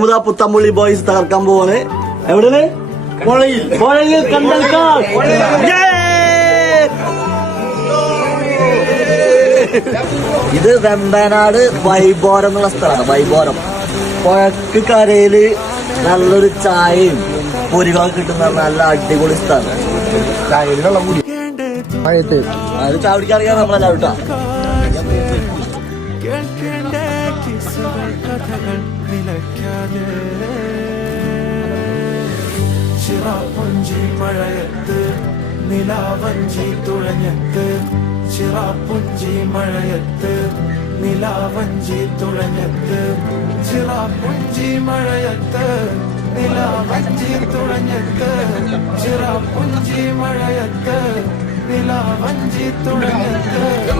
പുത്തമ്പുള്ളി boys തകർക്കാൻ പോവാണ്. എവിടെയാണ്? പുഴയിൽ കണ്ടൽക്കാർ. ഇത് വെമ്പനാട് വൈബോരം എന്നുള്ള സ്ഥലമാണ്. വൈബോരം പുഴക്ക് കരയില് നല്ലൊരു ചായയും പൊരികളൊക്കെ കിട്ടുന്ന നല്ല അടിപൊളി സ്ഥലം. അത് ചാവടിക്കറിയാൻ നമ്മളെ ചവിട്ടാ. ചിറാപ്പുഞ്ചി മഴയത്ത് നിലാവഞ്ചി തുഴഞ്ഞത്ത്, ചിറാപ്പുഞ്ചി മഴയത്ത് നിലാവഞ്ചി തുഴഞ്ഞത്ത്, ചിറാപ്പുഞ്ചി മഴയത്ത് നിലാവഞ്ചി തുഴഞ്ഞത്ത്, ചിറാപ്പുഞ്ചി മഴയത്ത് നിലാവഞ്ചി തുഴഞ്ഞത്ത്.